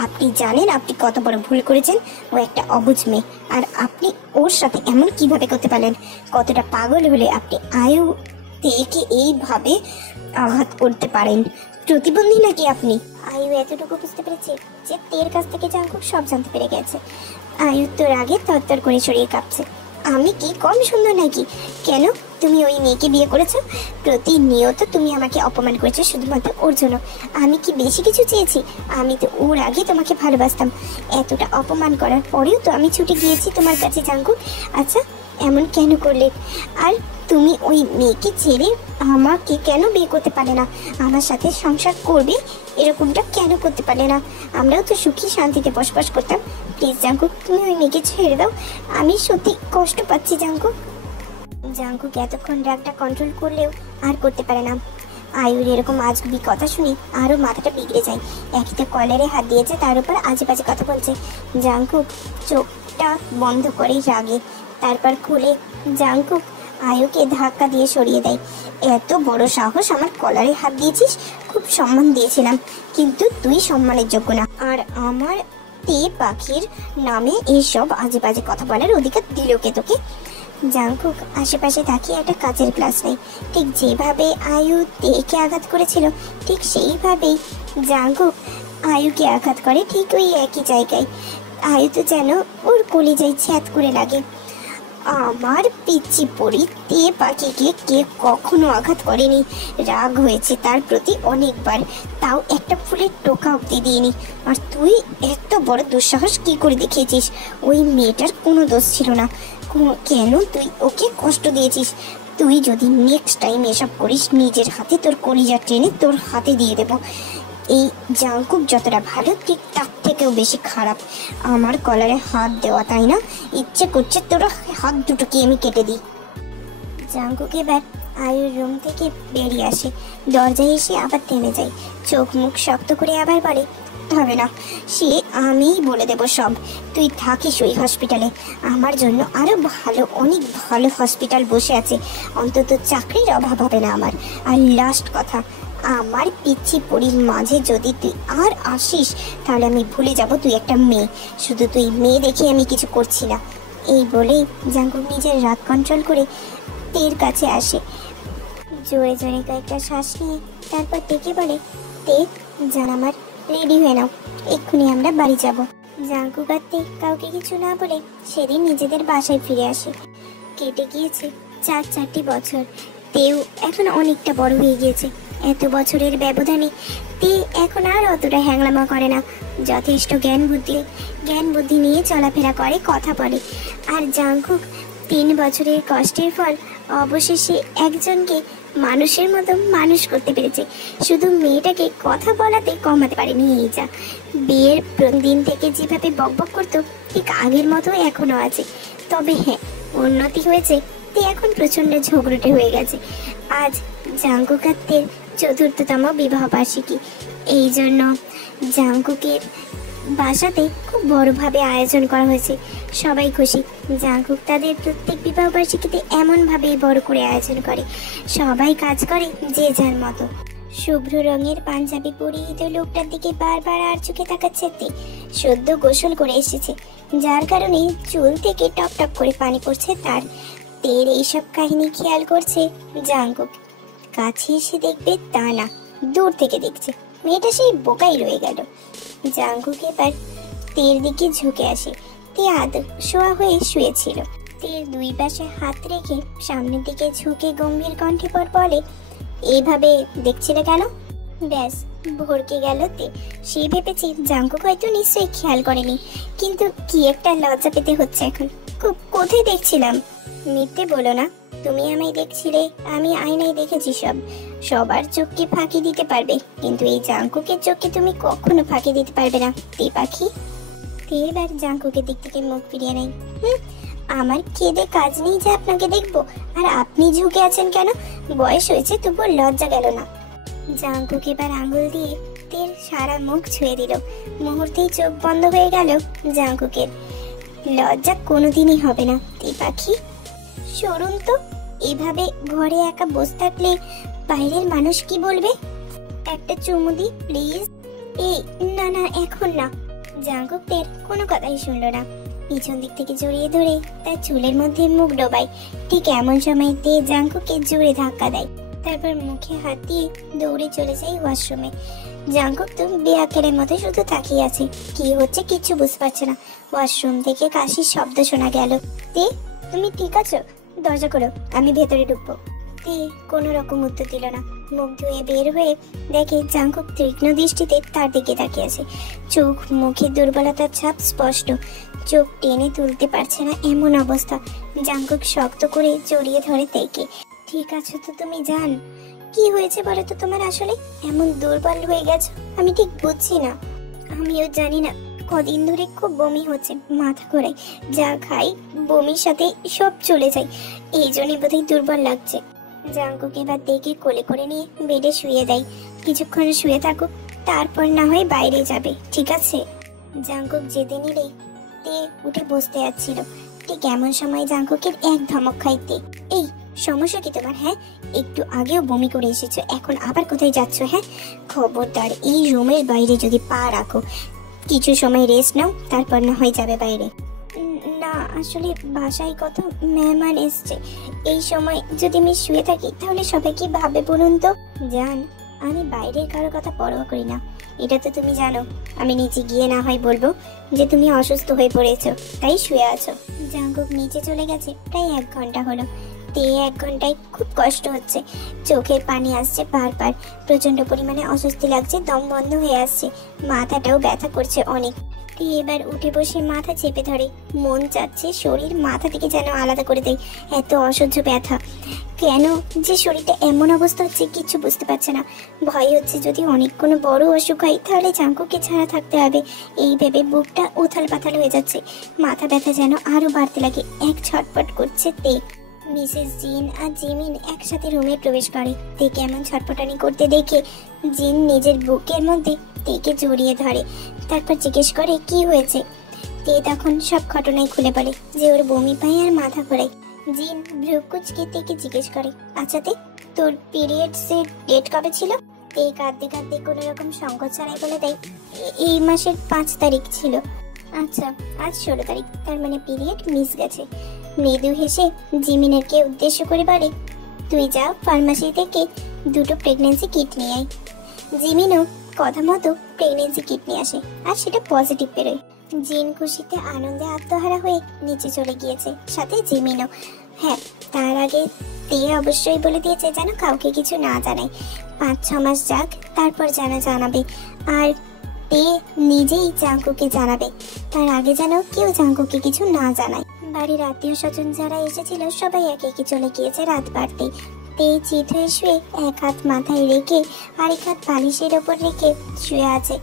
আপনি জানেন আপনি কত বড় ভুল করেছেন। ও একটা অবুঝ মেয়ে, আর আপনি ওর সাথে এমন কিভাবে করতে পারলেন? কতটা পাগল হলে আপনি আয়ু তেকে এইভাবে আঘাত করতে পারেন? প্রতিবন্ধী নাকি আপনি? আয়ু এতটুকু বুঝতে পেরেছে যে তের কাছ থেকে জাঙ্কুক সব জানতে পেরে গেছে। আয়ু তোর আগে তরতর করে সরিয়ে কাঁপছে। আমি কি কম সুন্দর নাকি? কেন তুমি ওই মেয়েকে বিয়ে করেছো? প্রতিনিয়ত তুমি আমাকে অপমান করেছো শুধুমাত্র ওর জন্য। আমি কি বেশি কিছু চেয়েছি? আমি তো ওর আগে তোমাকে ভালোবাসতাম। এতটা অপমান করার পরেও তো আমি ছুটে গিয়েছি তোমার কাছে জাঙ্কুক। আচ্ছা, এমন কেন করলে? আর তুমি ওই মেয়েকে ছেড়ে আমাকে কেন বিয়ে করতে পারলে না? আমার সাথে সংসার করবে এরকমটা কেন করতে পারলে না? আমরাও তো সুখী শান্তিতে বসবাস করতাম। প্লিজ জাঙ্কুক, তুমি ওই মেয়েকে ছেড়ে দাও। আমি সত্যি কষ্ট পাচ্ছি জাঙ্কুক। জাঙ্কুক এতক্ষণ রাগটা কন্ট্রোল করলেও আর করতে পারে না। আয়ুর এরকম আজগুবি কথা শুনে আরও মাথাটা বিগড়ে যায়। একই তো কলারে হাত দিয়েছে, তার উপর আজে বাজে কথা বলছে। জাঙ্কুক চোখটা বন্ধ করে রাগে, তারপর খুলে জাঙ্কুক আয়ুকে ধাক্কা দিয়ে সরিয়ে দেয়। এত বড় সাহস, আমার কলারে হাত দিয়েছিস? খুব সম্মান দিয়েছিলাম, কিন্তু তুই সম্মানের যোগ্য না। আর আমার তে পাখির নামে এইসব আজে বাজে কথা বলার অধিকার দিল কে তোকে? জাঙ্কুক আশেপাশে তাকিয়ে একটা কাচের গ্লাস নেই। ঠিক যেভাবে আয়ু তেকে আঘাত করেছিল, ঠিক সেইভাবেই জাঙ্কুক আয়ুকে আঘাত করে, ঠিক ওই একই জায়গায়। আয়ু তো যেন ওর কলিজায় ছ্যাদ করে লাগে। আমার পিচ্চি পরি তে পাখিকে কে কখনো আঘাত করেনি। রাগ হয়েছে তার প্রতি অনেকবার, তাও একটা ফুলের টোকা অব্দি দিইনি। আর তুই এত বড় দুঃসাহস কি করে দেখিয়েছিস? ওই মেয়েটার কোনো দোষ ছিল না। কেন তুই ওকে কষ্ট দিয়েছিস? তুই যদি নেক্সট টাইম এসব করিস, নিজের হাতে তোর কলিজা টেনে তোর হাতে দিয়ে দেব। এই জাঙ্কুক যতটা ভালো, ঠিক তার থেকেও বেশি খারাপ। আমার কলারে হাত দেওয়া, তাই না? ইচ্ছে করছে তোর হাত দুটোকে আমি কেটে দিই। জাঙ্কুক এবার আয়ুর রুম থেকে বেরিয়ে আসে, দরজায় এসে আবার থেমে যায়। চোখ মুখ শক্ত করে আবার বলে, হবে না, সে আমিই বলে দেব সব। তুই থাকিস ওই হসপিটালে, আমার জন্য আরো ভালো, অনেক ভালো হসপিটাল বসে আছে। অন্তত চাকরির অভাব হবে না আমার। আর লাস্ট কথা, আমার পিচ্ছি পরির মাঝে যদি তুই আর আসিস, তাহলে আমি ভুলে যাব তুই একটা মেয়ে। শুধু তুই মেয়ে দেখে আমি কিছু করছি না। এই বলেই জাঙ্কুক নিজের রাগ কন্ট্রোল করে তের কাছে আসে। জোরে জোরে কয়েকটা শ্বাস নিয়ে তারপর তেকে বলে, তে জান আমার, রেডি হয়ে নাও, এক্ষুনি আমরা বাড়ি যাব। জাঙ্কুক আর তে কাউকে কিছু না বলে সেদিন নিজেদের বাসায় ফিরে আসে। কেটে গিয়েছে 4 বছর। তেও এখন অনেকটা বড় হয়ে গিয়েছে। এত বছরের ব্যবধানে তে এখন আর অতটা হ্যাংলামা করে না। যথেষ্ট জ্ঞান বুদ্ধি নিয়ে চলাফেরা করে, কথা বলে। আর জাঙ্কুক 3 বছরের কষ্টের ফল অবশেষে একজনকে মানুষের মতো মানুষ করতে পেরেছে। শুধু মেয়েটাকে কথা বলাতে কমাতে পারেনি। এই যা বিয়ের দিন থেকে যেভাবে বকবক করতো, ঠিক আগের মতো এখনো আছে। তবে হ্যাঁ, উন্নতি হয়েছে। তে এখন প্রচন্ড ঝগড়টে হয়ে গেছে। আজ জাঙ্কুক আর তের 4র্থতম বিবাহ বার্ষিকী। এই জন্য জাঙ্কুকের বাসাতে খুব বড়ভাবে আয়োজন করা হয়েছে। সবাই খুশি। জাঙ্কুক তাদের প্রত্যেক বিবাহ বার্ষিকীতে এমনভাবে বড় করে আয়োজন করে। সবাই কাজ করে যে যার মতো। শুভ্র রঙের পাঞ্জাবি পরিহিত লোকটার দিকে বারবার আর চোখে তাকাচ্ছে তে। সদ্য গোসল করে এসেছে, যার কারণে চুল থেকে টপ টপ করে পানি পড়ছে তার। তের এইসব কাহিনী খেয়াল করছে জাঙ্কুক। কাছে এসে দেখবে তা না, দূর থেকে দেখছে। মেয়েটা সেই বোকাই রয়ে গেল। জাঙ্কুক এবার তের দিকে ঝুঁকে আসে। তে শোয়া হয়ে শুয়েছিল। তের 2 পাশে হাত রেখে সামনের দিকে ঝুঁকে গম্ভীর কণ্ঠে পর বলে, এইভাবে দেখছিলে কেন? ব্যাস ভরকে গেল তে। সে ভেবেছে জাঙ্কুক হয়তো নিশ্চয়ই খেয়াল করেনি, কিন্তু কি একটা লজ্জা পেতে হচ্ছে এখন। কোথায় দেখছিলাম? মিথ্যে বলো না, তুমি আমায় দেখছিলে, আমি আয়নায় দেখেছি সব। সবার চোখকে ফাঁকি দিতে পারবে, কিন্তু এই জাঙ্কুকের চোখকে তুমি কখনো ফাঁকি দিতে পারবে না তে পাখি। তে এবার জাঙ্কুকের দিক থেকে মুখ ফিরিয়ে নেয়। আমার কেঁদে কাজ নেই যে আপনাকে দেখবো, আর আপনি ঝুঁকে আছেন কেন? বয়স হয়েছে, তবুও লজ্জা গেল না? জাঙ্কুক এবার আঙুল দিয়ে তের সারা মুখ ছুঁয়ে দিল। মুহূর্তেই চোখ বন্ধ হয়ে গেল জাঙ্কুকের। লজ্জা কোনোদিনই হবে না তে পাখি। সরুন তো, এভাবে ঘরে একা বসে থাকলে বাইরের মানুষ কি বলবে? একটা চুমু দি প্লিজ। এই না না, এখন না। জাঙ্কুক তের কোনো কথাই শুনলো না। পিছন দিক থেকে জড়িয়ে ধরে তার চুলের মধ্যে মুখ ডোবায়। ঠিক এমন সময় তে জাঙ্কুককে জোরে ধাক্কা দেয়। তারপর মুখে হাত দিয়ে দৌড়ে চলে যায় ওয়াশরুমে। জাঙ্কুক তো বেয়াকেলের মতো শুধু তাকিয়ে আছে। কি হচ্ছে কিচ্ছু বুঝতে পারছে না। ওয়াশরুম থেকে কাশির শব্দ শোনা গেল। তে, তুমি ঠিক আছো? দরজা করো, আমি ভেতরে ঢুকবো। তে কোনো রকম উত্তর দিল না। মুখ ধুয়ে বের হয়ে দেখে জাঙ্কুক তীক্ষ্ণ দৃষ্টিতে তার দিকে তাকিয়ে আছে। চোখ মুখে দুর্বলতার ছাপ স্পষ্ট, চোখ টেনে তুলতে পারছে না এমন অবস্থা। জাঙ্কুক শক্ত করে জড়িয়ে ধরে তেকে। ঠিক আছে তো তুমি? জান, কি হয়েছে বলো তো তোমার? আসলে এমন দুর্বল হয়ে গেছো, আমি ঠিক বুঝছি না। আমিও জানি না, কদিন ধরে খুব বমি হচ্ছে, মাথা ঘোরায়, যা খাই বমির সাথে সব চলে যায়, এই জন্যই বোধহয় দুর্বল লাগছে। জাঙ্কুক এবার দেখে কোলে করে নিয়ে বেডে শুয়ে দেয়। কিছুক্ষণ শুয়ে থাকুক, তারপর না হয় বাইরে যাবে, ঠিক আছে? জাঙ্কুক যেতে নিলে তে উঠে বসতে যাচ্ছিল। ঠিক এমন সময় জাঙ্কুকের এক ধমক খাইতে। এই সমস্যা কি তোমার? হ্যাঁ, একটু আগেও বমি করে এসেছো, এখন আবার কোথায় যাচ্ছ? হ্যাঁ, খবরদার এই রুমের বাইরে যদি পা রাখো। কিছু সময় রেস্ট নাও, তারপর না হয়ে যাবে বাইরে। না, আসলে বাসায় কত মেহমান এসছে, এই সময় যদি আমি শুয়ে থাকি তাহলে সবাই কি ভাবে বলুন তো? জান, আমি বাইরের কারোর কথা পরোয়া করি না, এটা তো তুমি জানো। আমি নিচে গিয়ে না হয় বলবো যে তুমি অসুস্থ হয়ে পড়েছো, তাই শুয়ে আছো। জাঙ্কুক নিচে চলে গেছে প্রায় 1 ঘন্টা হলো। তে 1 ঘন্টায় খুব কষ্ট হচ্ছে, চোখের পানি আসছে বারবার, প্রচন্ড পরিমাণে অস্বস্তি লাগছে, দম বন্ধ হয়ে আসছে, মাথাটাও ব্যথা করছে অনেক। তে এবার উঠে বসে মাথা চেপে ধরে, মন চাচ্ছে শরীর মাথা থেকে যেন আলাদা করে দেয়, এত অসহ্য ব্যথা। কেন যে শরীরটা এমন অবস্থা হচ্ছে কিছু বুঝতে পারছে না। ভয় হচ্ছে যদি অনেক কোনো বড় অসুখ হয় তাহলে জাঙ্কুককে ছাড়া থাকতে হবে, এই ভেবে বুকটা উথাল পাথাল হয়ে যাচ্ছে। মাথা ব্যথা যেন আরো বাড়তে লাগে, এক ছটপট করছে তে। মিসেস জিন আর জিমিন একসাথে রুমে প্রবেশ করে। তে কেমন ছটপটানি করতে দেখে জিন নিজের বুকের মধ্যে তেকে জড়িয়ে ধরে, তারপর জিজ্ঞেস করে কি হয়েছে। তে তখন সব ঘটনাই খুলে বলে যে ওর বমি পায় আর মাথা ঘোরায়। জিন ভ্রু কুঁচকে তেকে জিজ্ঞেস করে, আচ্ছা তে, তোর পিরিয়ডস এর ডেট কবে ছিল? তে কাঁদতে কাঁদতে কোনো রকম সংকোচ ছাড়াই বলে দেয়, এই মাসের 5 তারিখ ছিল। আচ্ছা, আজ 16 তারিখ, তার মানে পিরিয়ড মিস গেছে। মৃদু হেসে জিমিনেরকে উদ্দেশ্য করে বলে, তুই যা ফার্মাসি থেকে 2টো প্রেগন্যান্সি কিট নিয়ে আয়। জিমিনও কথা মতো প্রেগন্যান্সি কিট নিয়ে আসে, আর সেটা পজিটিভ বেরোয়। জিন খুশিতে আনন্দে আত্মহারা হয়ে নিচে চলে গিয়েছে, সাথে জিমিনও। হ্যাঁ, তার আগে তে অবশ্যই বলে দিয়েছে যেন কাউকে কিছু না জানায়, 5-6 মাস যাক, তারপর যেন জানাবে। আর তে নিজেই জাঙ্কুকে জানাবে, তার আগে যেন কেউ জাঙ্কুকে কিছু না জানায়। বাড়ির আত্মীয় স্বজন যারা এসেছিল সবাই একে একে চলে গিয়েছে রাত বাড়তে। তে চিত হয়ে শুয়ে এক হাত মাথায় রেখে আরেক হাত বালিশের ওপর রেখে শুয়ে আছে।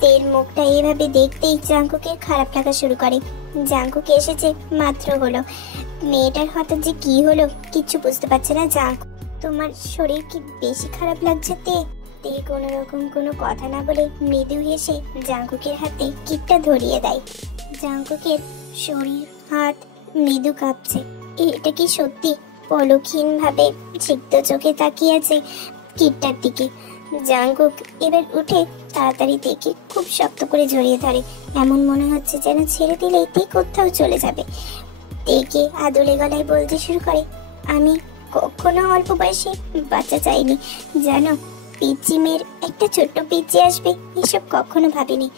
তের মুখটা এভাবে দেখতেই জাঙ্কুকের খারাপ লাগা শুরু করে। জাঙ্কুক এসেছে মাত্র হলো, মেয়েটার হঠাৎ যে কি হলো কিচ্ছু বুঝতে পারছে না জাঙ্কুক। তোমার শরীর কি বেশি খারাপ লাগছে তে? তে কোনো রকম কোনো কথা না বলে মৃদু হেসে জাঙ্কুকের হাতে কিটটা ধরিয়ে দেয়। জাঙ্কুকের শরীর হাত মৃদু কাঁপছে। এটা কি সত্যি? পলকহীন ভাবে সিক্ত চোখে তাকিয়ে আছে কিটটার দিকে। জাঙ্কুক এবার উঠে তাড়াতাড়ি তেকে খুব শক্ত করে জড়িয়ে ধরে, এমন মনে হচ্ছে যেন ছেড়ে দিলেই তে কোথাও চলে যাবে। তেকে আদুরে গলায় বলতে শুরু করে, আমি কখনো অল্প বয়সে বাচ্চা চাইনি জানো। পিচ্চি মেয়ের একটা ছোট্ট পিচ্চি আসবে এসব কখনো ভাবিনি,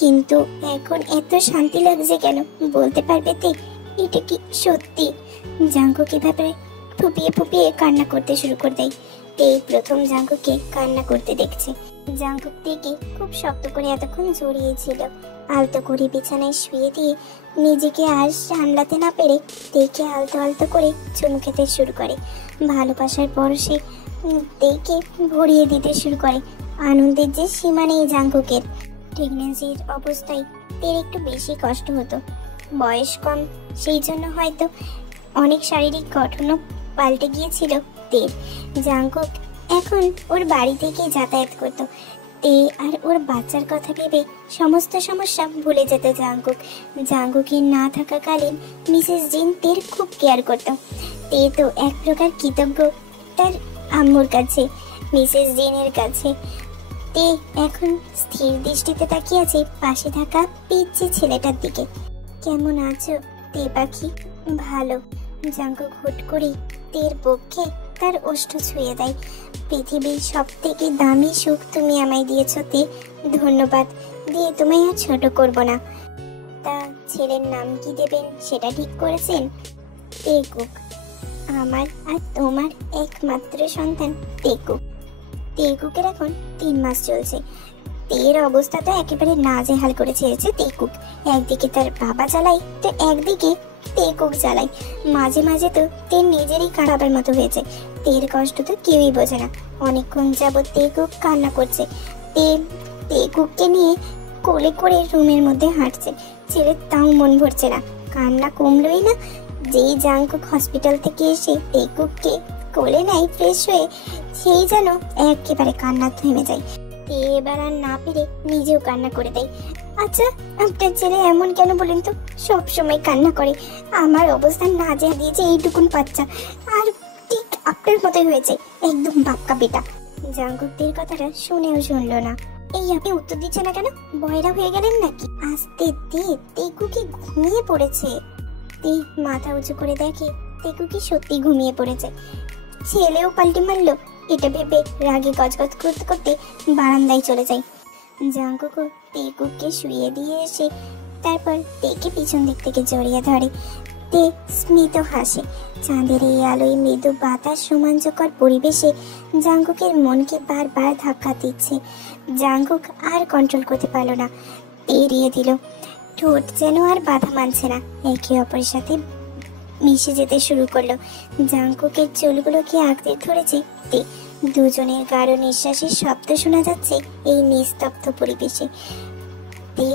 কিন্তু এখন এত শান্তি লাগছে কেন বলতে পারবে তে? এটা কি সত্যি? জাঙ্কুক এভাবে ফুপিয়ে ফুপিয়ে কান্না করতে শুরু করে দেয়। তে প্রথম জাঙ্কুককে কান্না করতে দেখছে। জাঙ্কুক থেকে খুব শক্ত করে এতক্ষণ জড়িয়েছিল, আলতো করে বিছানায় শুয়ে দিয়ে নিজেকে আর সামলাতে না পেরে তেকে আলতো আলতো করে চুমু খেতে শুরু করে। ভালোবাসার পরশে তেকে ভরিয়ে দিতে শুরু করে। আনন্দের যে সীমা নেই জাঙ্কুকের। প্রেগনেন্সির অবস্থায় তের একটু বেশি কষ্ট হতো, বয়স কম, সেই জন্য হয়তো অনেক শারীরিক গঠনও পাল্টে গিয়েছিল তের। জাঙ্কুক এখন ওর বাড়ি থেকে যাতায়াত করত। তে আর ওর বাচ্চার কথা ভেবে সমস্ত সমস্যা ভুলে যেত জাঙ্কুক। জাঙ্কুকের না থাকাকালীন মিসেস জিন তের খুব কেয়ার করত। তে তো এক প্রকার কৃতজ্ঞ তার আম্মুর কাছে, মিসেস জিনের কাছে। তে এখন স্থির দৃষ্টিতে তাকিয়ে আছে পাশে থাকা পিচ্চি ছেলেটার দিকে। কেমন আছো তে পাখি? ভালো। জাঙ্কুক হুট করে তের পক্ষে তার ওষ্ঠ ছুঁয়ে দেয়। পৃথিবীর সব থেকে দামি সুখ তুমি আমায় দিয়েছ তে, ধন্যবাদ। দিয়ে তোমায় আর ছোট করব না। তা ছেলের নাম কি দেবেন সেটা ঠিক করেছেন? তে কুক। আমার আর তোমার একমাত্র সন্তান তেকু। তেকুকের এখন 3 মাস চলছে। তের অবস্থা তো একেবারে নাজেহাল করে ছেড়েছে তেকুক। একদিকে তার বাবা জ্বালাই, তো একদিকে তেকুক জ্বালাই। মাঝে মাঝে তো তের নিজেরই খারাপের মতো হয়েছে। তের কষ্ট তো কেউই বোঝে না। অনেকক্ষণ যাবৎ তেকুক কান্না করছে। তেকুককে নিয়ে কোলে করে রুমের মধ্যে হাঁটছে। ছেলের তাও মন ভরছে না, কান্না কমলই না। যেই জাংকুক হসপিটাল থেকে এসে তেকুককে কোলে নেয় ফ্রেশ হয়ে, সেই যেন একেবারে কান্না থেমে যায়। এবার আর না পেরে নিজেও কান্না করে দেয়। আচ্ছা, আপনার ছেলে এমন কেন বলেন তো? সব সময় কান্না করে। আমার অবস্থা না যা দিয়েছে এইটুকুন বাচ্চা, আর ঠিক আপনার মতোই হয়েছে, একদম বাক্কা বেটা। জাংকুকদের কথাটা শুনেও শুনলো না। এই আপনি উত্তর দিচ্ছে না কেন? বয়রা হয়ে গেলেন নাকি? আস্তে তেকুকি ঘুমিয়ে পড়েছে। তে মাথা উঁচু করে দেখে তেকুকি সত্যি ঘুমিয়ে পড়েছে। ছেলেও পাল্টি মারলো। এটা ভেবে রাগে গজগজ করতে করতে বারান্দায় চলে যায়। জাংকুকও তেকুককে শুইয়ে দিয়ে এসে তারপর তেকে পিছন দিক থেকে জড়িয়ে ধরে। তে স্মিত হাসে। চাঁদের এই আলোয় মৃদু বাতাস রোমাঞ্চকর পরিবেশে জাংকুকের মনকে বারবার ধাক্কা দিচ্ছে। জাংকুক আর কন্ট্রোল করতে পারলো না, এড়িয়ে দিল। ঠোঁট যেন আর বাধা মানছে না, একে অপরের সাথে মিশে যেতে শুরু করলো। জাংকুকের চুলগুলোকে আঁকড়ে ধরেছে তে। দুজনের গাঢ় নিঃশ্বাসের শব্দ শোনা যাচ্ছে এই নিস্তব্ধ পরিবেশে। তে,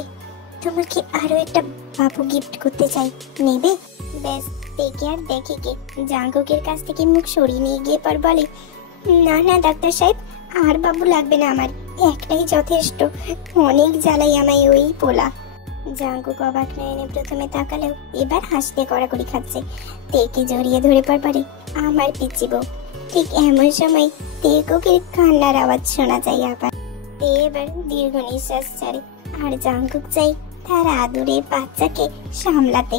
তোমাকে আরো একটা বাবু গিফট করতে চাই, নেবে? ব্যাস, তেকে আর দেখে কে জাংকুকের কাছ থেকে মুখ সরিয়ে নিয়ে গিয়ে পর বলে, না না ডাক্তার সাহেব, আর বাবু লাগবে না, আমার একটাই যথেষ্ট। অনেক জ্বালাই আমায় ওই পোলা। জাংকুক অবাক নয়নে প্রথমে তাকালেও এবার হাসতে কড়াকড়ি খাচ্ছে। তেকে জড়িয়ে ধরে পর পারে, আমার পিচ্চি বউ। ঠিক এমন সময় তেকুকের কান্নার আওয়াজ শোনা যায় আবার। তে এবার দীর্ঘ নিঃশ্বাস ছাড়ে, আর জাংকুক চাই তার আদুরে বাচ্চাকে সামলাতে।